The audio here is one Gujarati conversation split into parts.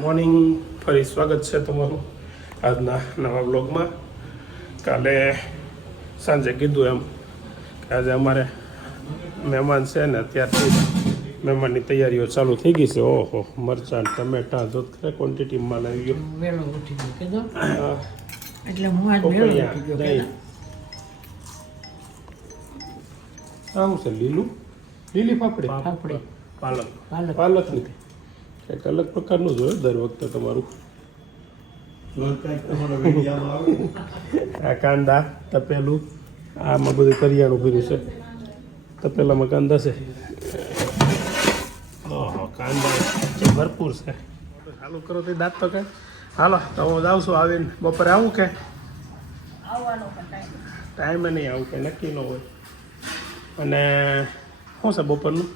મોર્નિંગ, ફરી સ્વાગત છે તમારું આજના નવા બ્લોગમાં. કાલે સાંજે કીધું એમ કે આજે અમારે મહેમાન છે ને, અત્યારથી મહેમાનની તૈયારીઓ ચાલુ થઈ ગઈ છે. ઓહો, મરચાં ટમેટા જો ખરે ક્વોન્ટિટીમાં આવી ગયો. વેલો ઉઠી ગયો કીધો એટલે હું આજ વેલો ઉઠી ગયો દહીં આવું છે લીલી પાપડી પાલકની કંઈક અલગ પ્રકારનું જ હોય દર વખતે તમારું. આ કાંદા તપેલું, આમાં બધું કરિયાણું ભર્યું છે. તપેલામાં કાંદા છે. ઓહો, કાંદા ભરપૂર છે. ચાલુ કરો તો દાંત તો કે હાલો તો હું જાઉં છું. આવીને બપોરે આવું કે ટાઈમે નહીં આવું, કંઈ નક્કી ન હોય. અને શું છે બપોરનું?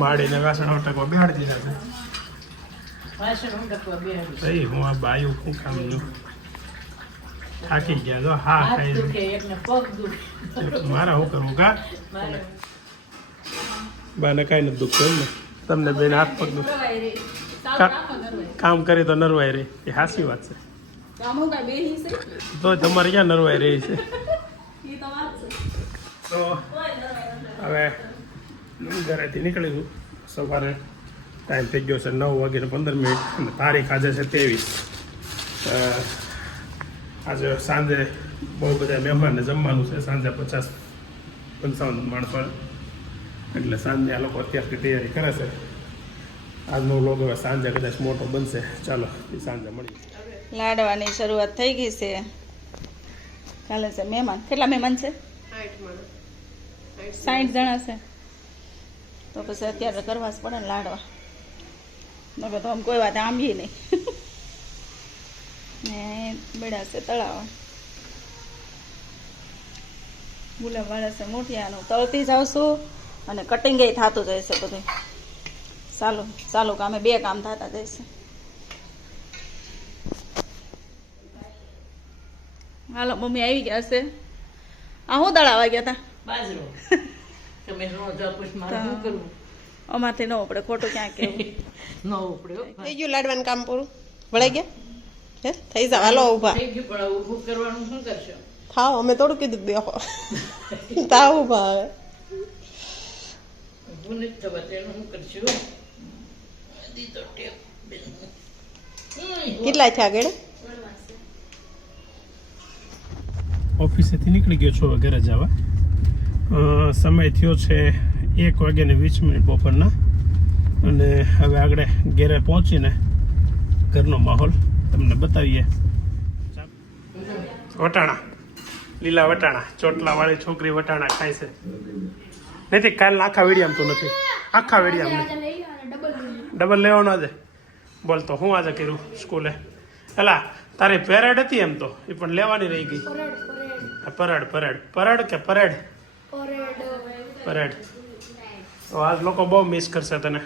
માડીને વાસણ ઉટકવા બેહાડી દીધા છે. હું આ બાયું શું કામ થાકી ગયા જો. હા ખાઈ મારા શું કરવું કા બાને કાંઈ નથી દુખતું એમ ને? તમને બેન હાથ પગ દુખ કામ કરી તો નરવાઈ રહી, એ હાસી વાત છે. તો તમારે ક્યાં નરવાઈ રહી છે? તો હવે ઘરેથી નીકળીશું. સવારે ટાઈમ થઈ ગયો છે 9:15 અને તારીખ આજે છે 23. આજે સાંજે બહુ બધા મહેમાનને જમવાનું છે. સાંજે 50-55 માણસો, એટલે સાંજે આ લોકો અત્યારથી તૈયારી કરે છે. આજનો વ્લોગ હવે સાંજે કદાચ મોટો બનશે. ચાલો સાંજે મળીએ. લાડવાની શરૂઆત થઈ ગઈ છે. કાલે છે મહેમાન. કેટલા મહેમાન છે? 60 જણા છે. તો પછી અત્યારે કરવા જ પડે ને લાડવા. નકર તો આમ કોઈ વાત આંબી નહીં. ને બેડા છે તળાવ, ગુલાબ વાળા છે મોટિયાનું. તળતી જાવશું અને કટિંગ થતું જશે બધું. ચાલુ કામે 2 કામ થતા જશે. હાલો, મમ્મી આવી ગયા હશે. આ હું દળાવા ગયા હતા? બાજરો. તમે રોજ આપુસ મારે શું કરવું? અમારથી ન ઉપડે, ખોટું ક્યાં કેવું ન ઉપડ્યો. થઈ ગયું લાડવાનું કામ પૂરું? વળાઈ ગયા? હે થઈ જાવ. હાલો ઊભા થઈ ગયું, પણ ઊભું કરવાનું શું કરશો? થાવ. અમે થોડું કીધું બેહો. થાવ ઊભા. હવે ઊભું નથી થવા તેનું શું કરશું? દીધો ટેપ. કેટલા થયા ગેડે? ઓફિસેથી નીકળી ગયો છો ઘરે જવા. સમય થયો છે 1:20 બપોરના. અને હવે આગળ ઘેરે પહોંચીને ઘરનો માહોલ તમને બતાવીએ. વટાણા, લીલા વટાણા, ચોટલાવાળી છોકરી વટાણા ખાય છે. નથી કાલના આખા વેડિયામ તો નથી, આખા વેડિયામ નહીં. ડબલ લેવાનો આજે. બોલ તો હું આજે કર્યું સ્કૂલે? એલા તારી પેરેડ હતી એમ તો, એ પણ લેવાની રહી ગઈ. પરેડ કે પરેડ? તો આજ લોકો બહુ મિસ કરશે તને.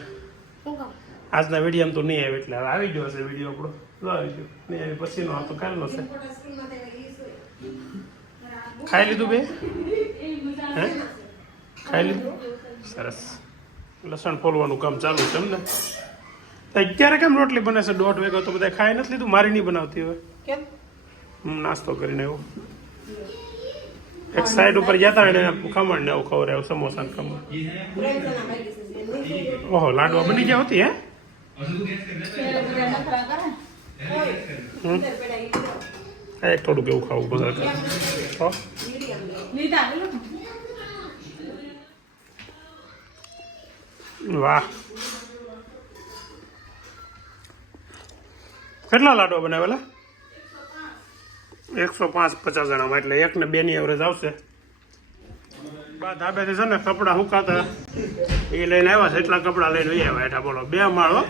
આજના વિડીયો તો નહીં આવે, એટલે હવે આવી ગયો હશે વિડીયો આપણો. આવી ગયો નહીં આવી પછીનો આ તો કાલનો છે. ખાઈ લીધું બે? હે ખાઈ લીધું? સરસ. લસણ ફોલવાનું કામ ચાલુ છે એમને? અત્યારે કેમ રોટલી બને છે 1:30 વાગ્યા તો બધા ખાઈ નથી લીધું? મારી નહીં બનાવતી હવે કેમ? નાસ્તો કરીને આવ્યો. એક સાઈડ ઉપર ગયા હતા એને ખમણ ને એવું ખવડાવ્યું, સમોસા ને ખમણ. ઓહો, લાડવા બની ગયા હોતી હે? થોડુંક એવું ખાવું બધા. વાહ, કેટલા લાડવા બનાવેલા? 105-50 જણામાં, એટલે 1 ને 2 ની એવરેજ આવશે. બા ધાબેથી છે ને કપડાં સુકાતા એ લઈને આવ્યા છે. એટલા કપડાં લઈને આવ્યા હેઠા. બોલો, 2 માળો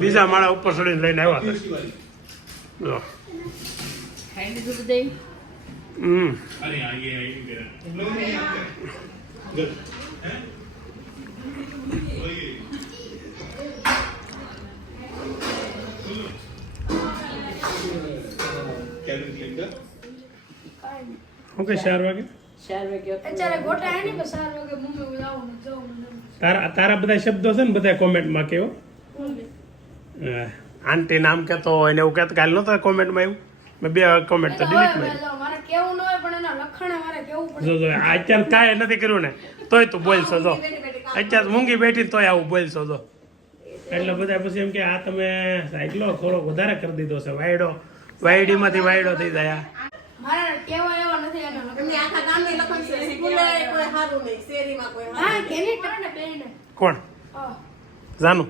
બીજા માળા ઉપર ચડીને લઈને આવ્યા હતા જો ખાઈ લીધું બધે ઓકે 4 વાગે 4 વાગ્યા અત્યારે ગોટા હે ને બસ 4 વાગે મુંબઈ જવાનું તારા બધા શબ્દો છે ને બધા કોમેન્ટમાં કેવો આંટી નામ કહેતો હોય ને એવું કહેતો કાલ નહોતો કોમેન્ટમાં એવું મેં 2 કોમેન્ટ તો ડિલીટ મારી મારે કેવું ન હોય પણ એના લખણે મારે કેવું પડે જો અત્યારે કાંઈ નથી કર્યું ને તોય તું બોલશો જો અત્યારે મૂંગી બેઠી તોય આવું બોલશો જો એટલે બધા પછી એમ કે આ તમે સાયકલો થોડો વધારે કરી દીધો છે વાયડીમાંથી વાયડો થઈ જાય મારે કેવા એવા નથી એના લખણ એમની આખા ગામની લખણ છે સ્કૂલે કોઈ સારું નહીં શેરીમાં કોઈ સારું હા કેની ટકને બેને કોણ હા જાનું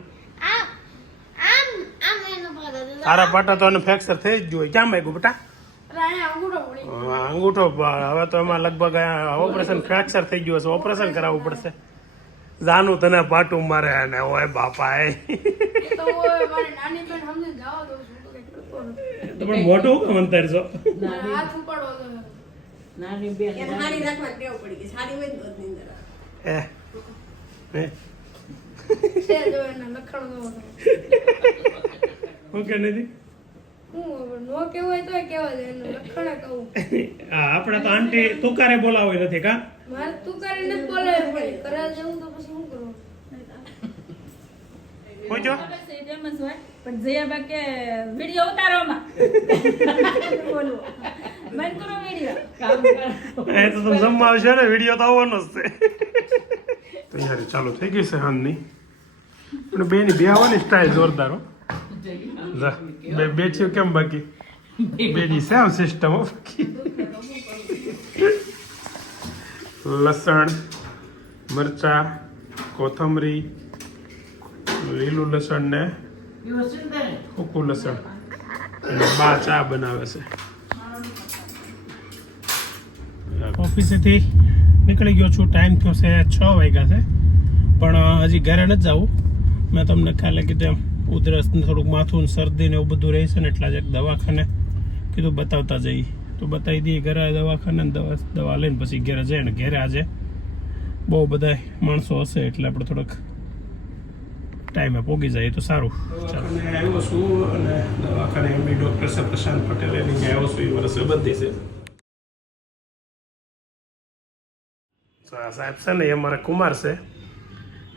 તારા પાટા તો એને ફ્રેક્ચર થઈ જ ગયું ક્યાં માંગ્યું બેટા રાયા અંગૂઠો પડી અંગૂઠો હવે તો એમાં લગભગ ઓપરેશન ફ્રેક્ચર થઈ ગયું હશે ઓપરેશન કરાવવું પડશે જાનું તને પાટું મારે અને ઓય બાપા એ તો ઓય મારી નાની બેન હમને જાવ દઉં છું તો કઈ કરતો નથી તો પણ મોટું કેમ અંતર છો મારે હાથ ઉપાડો તો નાની બેન એને હારી રાખવાની ટેવ પડી ગઈ સારી હોય ને તો જ નીંદર આવે. છે જો એના લખણ જો ઓકે નથી હું નો કેવું હોય તોય કેવા દે એનું લખણ કહું હા આપણે તો આંટી તુકારે બોલાવો નથી કા મારે તું કરીને બોલે પડે કરાલ જવું તો પછી શું કરવું પૂછો જેમ જ હોય પણ જયાબા કે વિડીયો ઉતારોમાં બોલું બંધ કરો વિડીયો કામ કરો એ તો તમે જમવા આવશો ને વિડીયો તો આવવાનો જ છે તૈયારી ચાલુ થઈ ગઈ છે હાનની પણ બેની બેહવાની સ્ટાઇલ જોરદાર હો જા બેઠ્યું કેમ બાકી બેની સેમ સિસ્ટમ હો બાકી લસણ મરચા કોથમરી લીલું લસણ ને સૂકું લસણ અને બા ચા બનાવે છે ઓફિસેથી નીકળી ગયો છું ટાઈમ થયો છે 6 વાગ્યા છે પણ હજી ઘરે નથી જવું મેં તમને કાલે કીધું એમ ઉધરસ ને થોડુંક માથું ને શરદી ને એવું બધું રહે છે ને એટલે જ દવાખાને કીધું બતાવતા જઈએ તો બતાવી દઈએ ઘરે દવાખાને દવા લઈને પછી ઘરે જાય ને ઘરે આજે બહુ બધા માણસો હશે એટલે આપણે થોડોક ટાઈમે પોગી જાય તો સારું આવ્યો છું અને દવાખાને એમની ડૉક્ટર છે પ્રશાંત પટેલ એની આવ્યો છું એ વર્ષે બધી છે સાહેબ છે ને એ અમારા કુમાર છે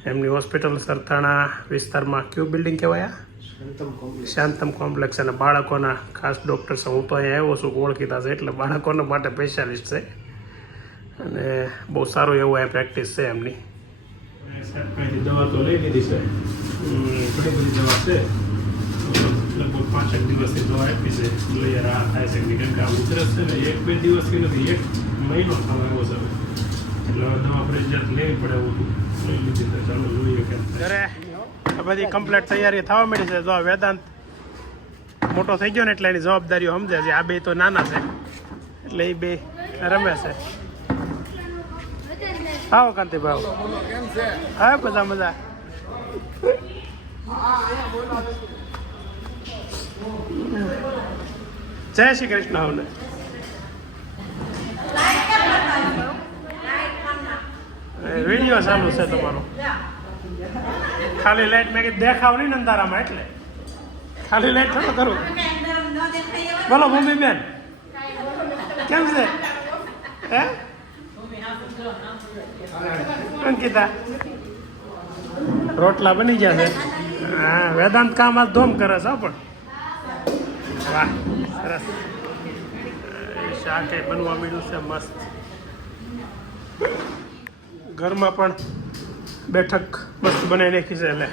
એમની હોસ્પિટલ સરથાણા વિસ્તારમાં કયું બિલ્ડિંગ કહેવાય શાંતમ કોમ્પ્લેક્સ અને બાળકોના ખાસ ડૉક્ટર છે હું તો અહીંયા આવ્યો છું ઓળખીતા છે એટલે બાળકોના માટે સ્પેશિયાલિસ્ટ છે અને બહુ સારું એવું આ પ્રેક્ટિસ છે એમની સાહેબ કાંઈથી દવા તો લઈ લીધી છે ઘણી બધી દવા છે લગભગ 5 દિવસની દવા આપી છે લઈ રાહત થાય છે કેમ કે આ ઉધરસ છે ને 1-2 દિવસથી નથી 1 મહિનો થવા આવ્યો છે એટલે દવા ફરજિયાત લેવી પડે એવું લઈ લીધી છે ચાલો જોઈએ કેમ ઘરે બધી કમ્પ્લીટ તૈયારી થવા માંડી છે જો વેદાંત મોટો થઈ ગયો ને એટલે એની જવાબદારીઓ સમજે છે આ બે તો નાના છે એટલે એ બે રમે છે આવો કાંતિભાઈ હા બધા મજા જય શ્રી કૃષ્ણ આવને વિડીયો ચાલુ છે તમારો ખાલી લાઈટ મેં કીધું દેખાવ નહીં ને અંધારામાં એટલે ખાલી લાઈટ થોડો કરું બોલો મમ્મી બેન કેમ છે હે અંકિતા રોટલા બની ગયા છે હા વેદાંત કામ આ ધોમ કરે છે પણ વાહ સરસ શાક બનવા માંડ્યું છે મસ્ત ઘરમાં પણ બેઠક મસ્ત બનાવી નાખી છે એટલે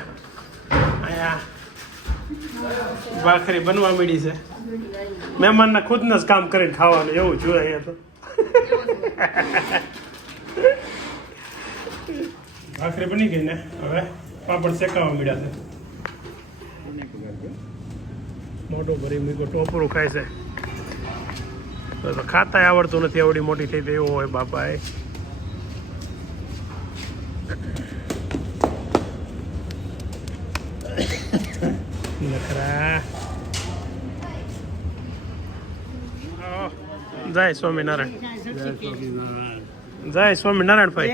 અહીંયા ભાખરી બનવા માંડી છે મહેમાનના ખુદને જ કામ કરીને ખાવાનું એવું જોઈએ અહીંયા તો ભાખરી બની ગઈ ને હવે પાપડ શેકાવા મળ્યા છે મોટો ભરી મૂકો ટોપરું ખાય છે તો ખાતા આવડતું નથી આવડી મોટી થઈ ગઈ એવું હોય બાપા એ નખરા. જય સ્વામિનારાયણ. જય સ્વામિનારાયણ ભાઈ.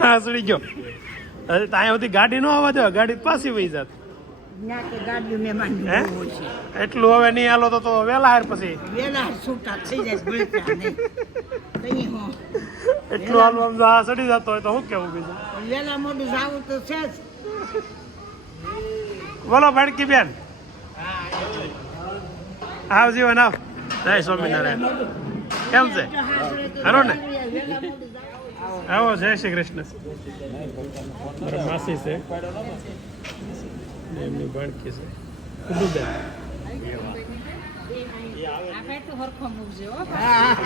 હા સડી ગયો. હવે ત્યાં સુધી ગાડી ન આવવા દે, ગાડી પાછી વહી જાત. હે? એટલું હવે નહીં હાલો તો વેલા હાર પછી એટલું હાલવા આમ જો આ સડી જતો હોય તો શું કેવું બીજું. વેલા મોડું જાવું તો છે જ. બોલો ભણકી બેન. આવ જીવન આવ. જય સ્વામિનારાયણ. કેમ છે? ખરો ને? આવો જય શ્રી કૃષ્ણ. મારા માસી છે, એમની ભણકી છે. બેન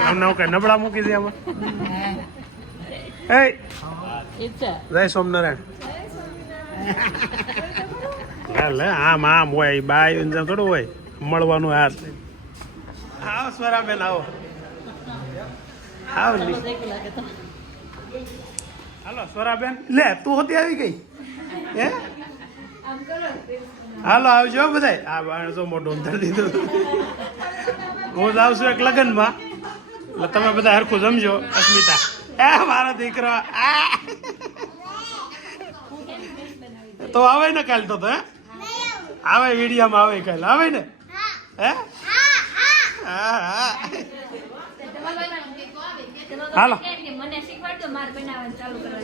આમને કઈ નબળા મૂકી દે આમાં. જય સ્વામિનારાયણ. હાલ આમ આમ હોય બાય થોડું હોય મળવાનું. હાથ આવો સ્વરાબેન આવો. આવ હાલો સ્વરાબેન. લે તું હોતી આવી ગઈ હે? હાલો આવજો બધાય. આ બાણસો મોટું અંતર દીધું. હું જ આવશું એક લગ્નમાં, એટલે તમે બધા હરખું સમજો. અસ્મિતા એ મારો દીકરો તો આવે ને કાલ તો હે આવે વિડીયામાં આવે કાલ આવે ને હે? હા હા હાલો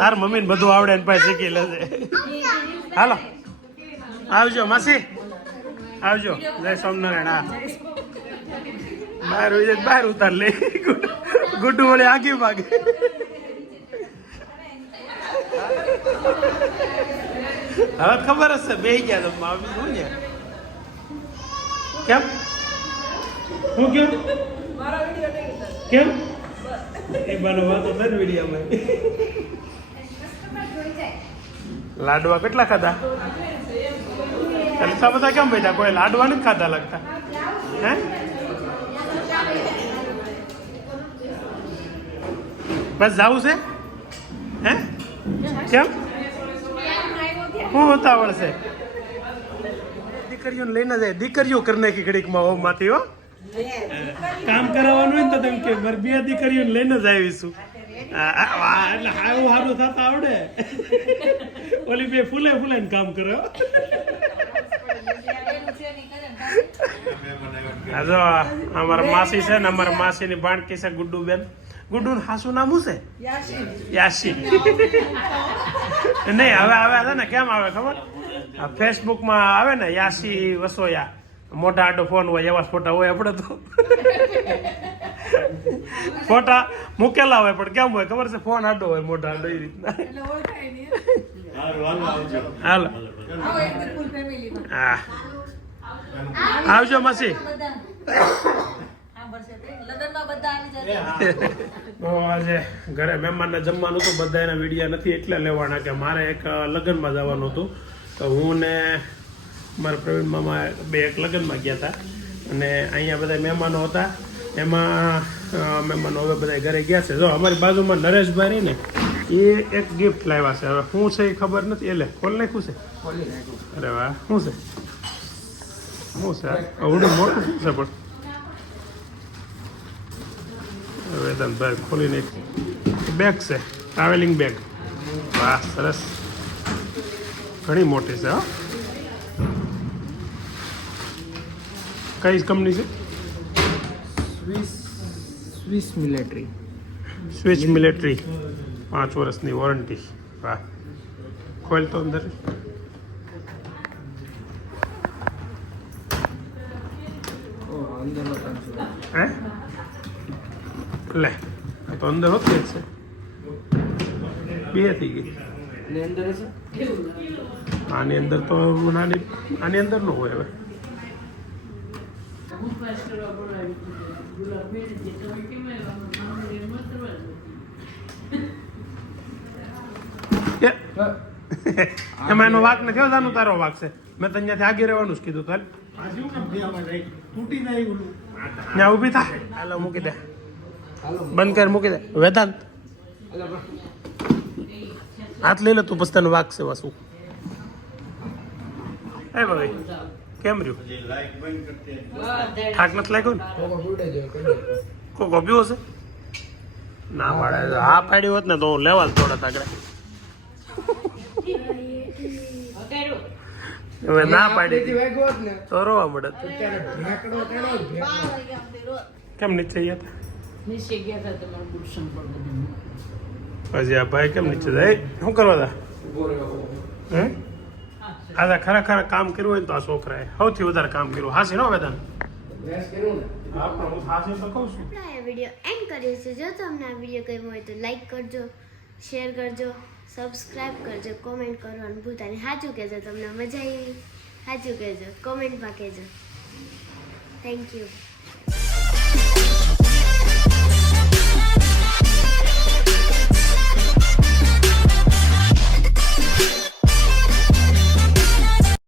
તાર મમ્મીને બધું આવડે ને ભાઈ શીખી લેજે. હાલો આવજો માસી આવજો. જય સ્વામિનારાયણ. હા બહાર હોય બહાર ઉતાર લે. ગુડ્ડુ વળે આગી ભાગે. હવે ખબર હશે બે ગયા તમે આવી શું ને કેમ હું કેમ કેમ એ બાનો વાતો થાય વિડીયામાં. લાડવા કેટલા ખાધા? એટલા બધા કેમ બેઠા? કોઈ લાડવા નથી ખાધા લાગતા હે? બસ જાવું છે હે? કેમ શું ઉતાવળ છે? દીકરીઓને લઈને જાય. દીકરીઓ કરી નાખી ઘડીકમાં હોમ માંથી. હો કામ કરાવવાનું હોય ને તો તેમ કે મારે બે દીકરીઓને લઈને જ આવીશું. એટલે હારું હારું થતા આવડે. ઓલી બે ફૂલે ફૂલે ને કામ કરે. જો અમારા માસી છે ને, અમારા માસીની ભાણકી છે ગુડ્ડુ બેન. ગુડ્ડુ હાસુ નામ શું છે? યાસી. નહીં હવે આવે છે ને કેમ આવે ખબર? ફેસબુકમાં આવે ને યાસી વસોયા. મોટા આડો ફોન હોય એવા ફોટા હોય આપણે તો. ફોટા મૂકેલા હોય પણ કેમ હોય ખબર છે? ફોન આડો હોય મોટા આડો એ રીતના. હાલો હા આવજો માસી. આજે ઘરે મહેમાનને જમવાનું હતું. બધા એના વિડીયા નથી એટલે લેવાના કે મારે એક લગ્નમાં જવાનું હતું. તો હું ને મારા પ્રવીણ મામા બે એક લગ્નમાં ગયા હતા અને અહીંયા બધા મહેમાનો હતા. એમાં મહેમાનો હવે બધા ઘરે ગયા છે. જો અમારી બાજુમાં નરેશભાઈ ને એ એક ગિફ્ટ લાવ્યા છે. હવે શું છે એ ખબર નથી. એટલે ખોલી નાખ્યું છે. અરે વાહ શું છે? શું છે? અવડું મોટું શું છે? પણ વેદાંતભાઈ ખોલી નાખ્યું. બેગ છે, ટ્રાવેલિંગ બેગ. વાહ સરસ, ઘણી મોટી છે. હા કઈ કંપની છે? Swiss military. સ્વિસ મિલિટરી, 5 વર્ષની વોરંટી. વાહ ખોલ તો અંદર. હે લે તો અંદર હોતી જ છે. બે થઈ ગઈ આની અંદર તો આની અંદર નો હોય. હવે એમાં એનો વાક નથી. જાનું તારો વાક છે. મેં તો અહીંયાથી આગળ રહેવાનું જ કીધું. તો ત્યાં ઊભી થાય. હાલો મૂકી દે, બંધ કરી મૂકી દે. વેદાંત હાથ લઈ લે તું, પછી તને વાક છે વાસુ. હે ભાઈ કેમ રહ્યું થાક નથી લાગ્યો ને કોઈ ગોબ્યું હશે ના પાડે હા પાડ્યું હોત ને તો હું લેવા જ થોડા તાકડે હવે ના પાડી તો રોવા મળે કેમ નીચે ગયા હતા નીચે ગયા હતા તમારું ગુલશન પર બધું પછી આ ભાઈ કેમ નીચે જાય શું કરવા હતા હે આ ખરેખર કામ કર્યું હોય ને તો આ છોકરાએ સૌથી વધારે કામ કર્યું હાસી નો વેદાન હા પણ હું હાસી તો કહું છું આપણે આ વિડીયો એન્ડ કરીએ છીએ જો તમને આ વિડીયો ગમ્યો હોય તો લાઈક કરજો શેર કરજો સબસ્ક્રાઇબ કરજો કોમેન્ટ કરવાનું ભૂલતા નહીં સાચું કહેજો તમને મજા આવી સાચું કહેજો કોમેન્ટમાં કહેજો થેન્ક યુ